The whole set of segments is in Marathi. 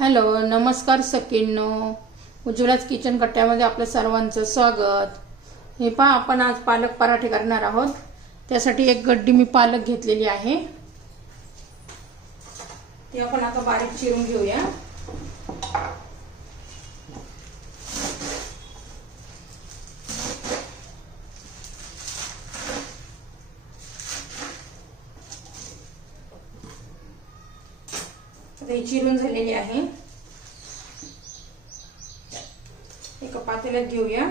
हॅलो, नमस्कार सखींनो. उज्ज्वलाच किचन कट्ट्यामध्ये आपलं सर्वांचं स्वागत. हे पहा, आपण आज पालक पराठे करणार आहोत. त्यासाठी एक गड्डी मी पालक घेतलेली आहे. ती आपण आता बारीक चिरून घेऊया. आता ही चिरून झालेली आहे. एका पातेल्यात घेऊया.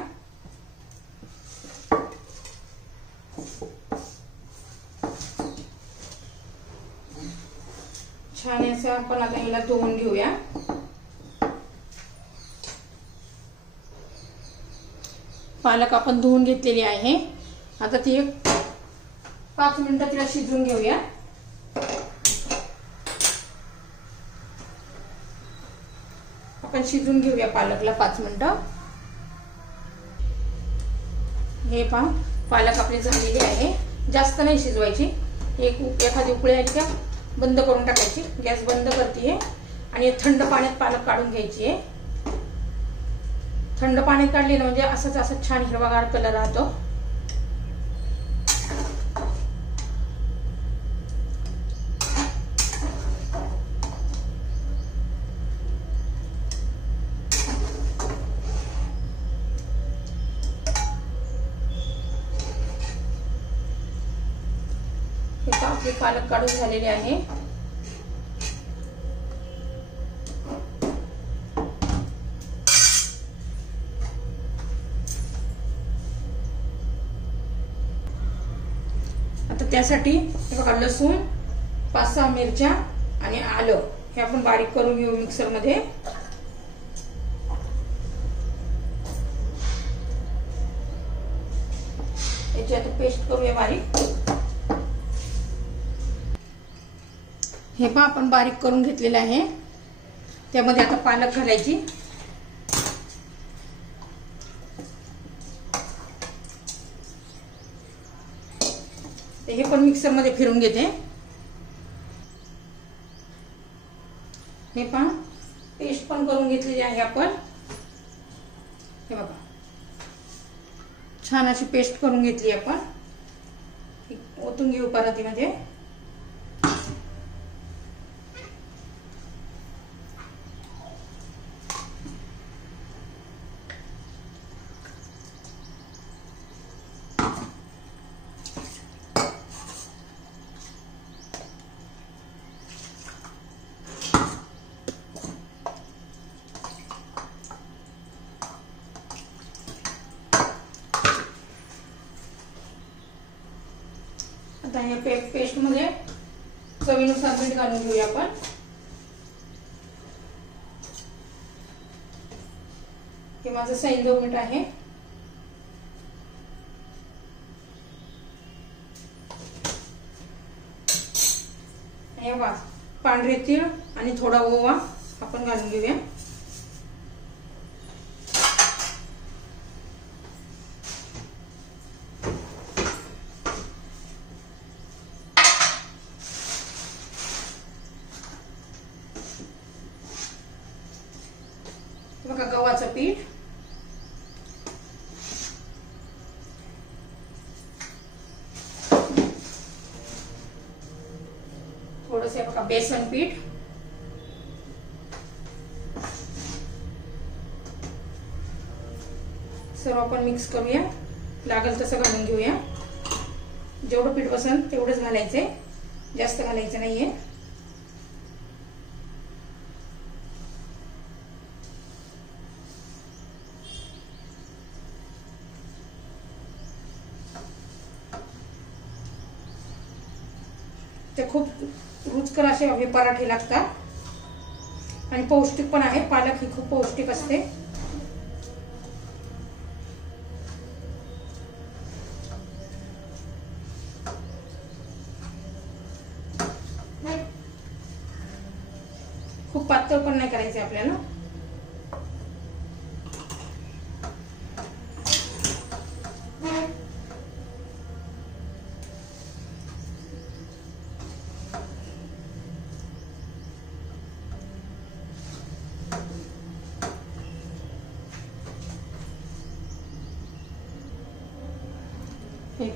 छान असं आपण आता याला धुवून घेऊया. पालक आपण धुवून घेतलेली आहे. आता ती 5 मिनिटं तिला शिजवून घेऊया. आपण शिजवून घेऊया पालकला 5 मिनिटं. हे पहा, पालक आपली झालेली आहे. जास्त नाही शिजवायची. एखादी उकळी आली का बंद करून टाकायची. गॅस बंद करते आणि थंड पाण्यात पालक काढून घ्यायची आहे. थंड पाण्यात काढली ना म्हणजे असंच छान हिरवागार कलर राहतो. आपले पालक काढून झालेले आहे. आता त्यासाठी हे बघा, लसूण, 5-6 मिरच्या आणि आलं हे आपण बारीक करून घेऊ मिक्सर मध्ये. याची आता पेस्ट करूया बारीक. हे पहा, आपण बारीक करून घेतलेलं आहे. त्यामध्ये आता पालक घालायची. हे पण मिक्सर मध्ये फिरून घेते. हे पहा, पेस्ट पण करून घेतलेली आहे आपण. हे बघा, छान अशी पेस्ट करून घेतली आपण. ओतून घेऊ परातीमध्ये. आता या पेस्ट मध्ये चवीनुसार मीठ घालून घेऊया आपण. हे माझं सैंधव मीठ आहे. हे बघा, पांढरे तीळ आणि थोडा ओवा आपण घालून घेऊया. बघा, गव्हाचं पीठ, थोडंसं बघा बेसन पीठ, सर्व आपण मिक्स करूया. लागेल तसं घालून घेऊया. जेवढं पीठ बसेल तेवढंच घालायचंय, जास्त घालायचं नाहीये. ते खूप रुचकर असे हे पराठे लागतात आणि पौष्टिक पण आहे. पालक ही खूप पौष्टिक असते. खूप पातळ पण नाही करायचे आपल्याला.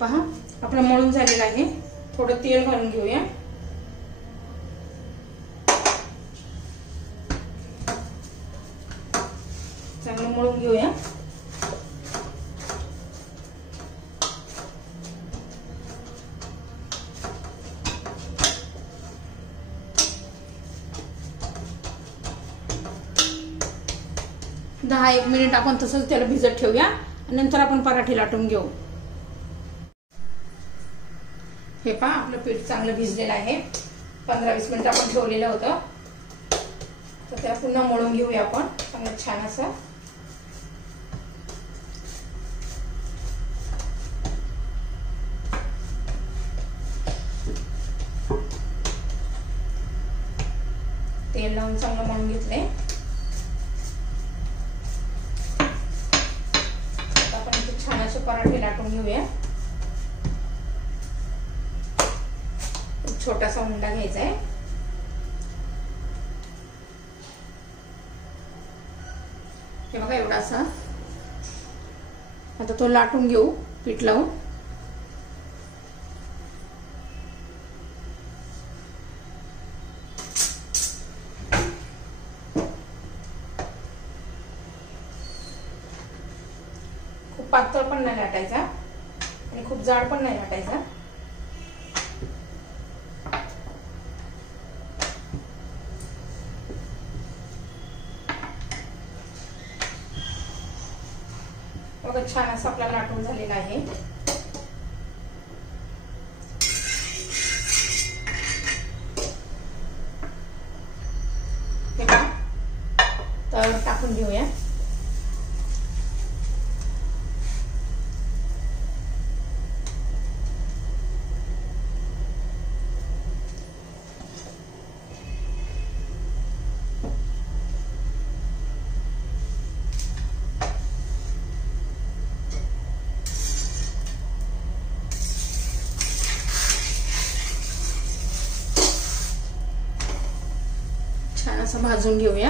पहा आपलं मळून झालेलं आहे. थोडं तेल घालून घेऊया. चांगलं मळून घेऊया. दहा एक मिनिट आपण तसंच त्याला भिजत ठेवूया. नंतर आपण पराठे लाटून घेऊ. हे पहा आपलं पीठ चांगलं भिजलेलं आहे. 15-20 मिनिट आपण ठेवलेलं होतं. तर त्या पुन्हा मळून घेऊया आपण चांगलं छान असं. तेल लावून चांगलं मळून घेतलंय. छान असे पराठे लाटून घेऊया. छोटासा उंडा घ्यायचा आहे. हे बघा एवढासा. आता तो लाटून घेऊ पीठ लावून. खूप पातळ पण नाही लाटायचा आणि खूप जाड पण नाही लाटायचा. बघा छान असं आपल्याला लाटून झालेलं आहे. हे बघा तर टाकून घेऊया. छान असं भाजून घेऊया.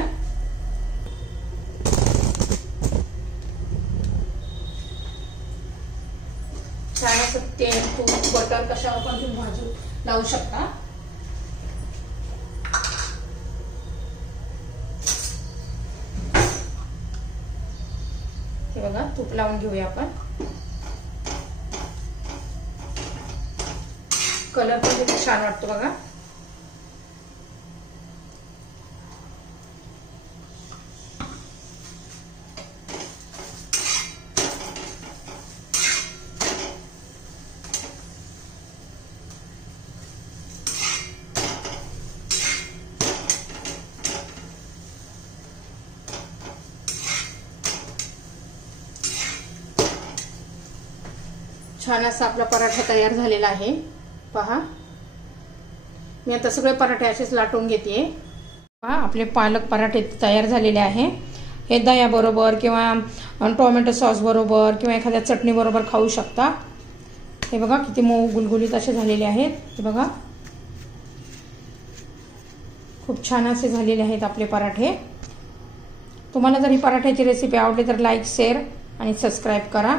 छान असं तेल तूप बटर कशावर पण तुम्ही भाजू लावू शकता. हे बघा तूप लावून घेऊया आपण. कलर पण किती छान वाटतो बघा. छान असा आपला पराठा तयार झालेला आहे. पहा मी आता सगळे पराठे असेच लाटून घेते. पहा आपले पालक पराठे तयार झालेले आहे. हे दह्या बरोबर किंवा टोमॅटो सॉस बरोबर किंवा एखाद्या चटणी बरोबर खाऊ शकता. हे बघा किती मऊ गुलगुलीत असे झालेले आहेत. हे बघा खूप छान असे झालेले आहेत आपले पराठे. तुम्हाला जर ही पराठ्याची रेसिपी आवडली तर लाईक शेअर आणि सबस्क्राईब करा.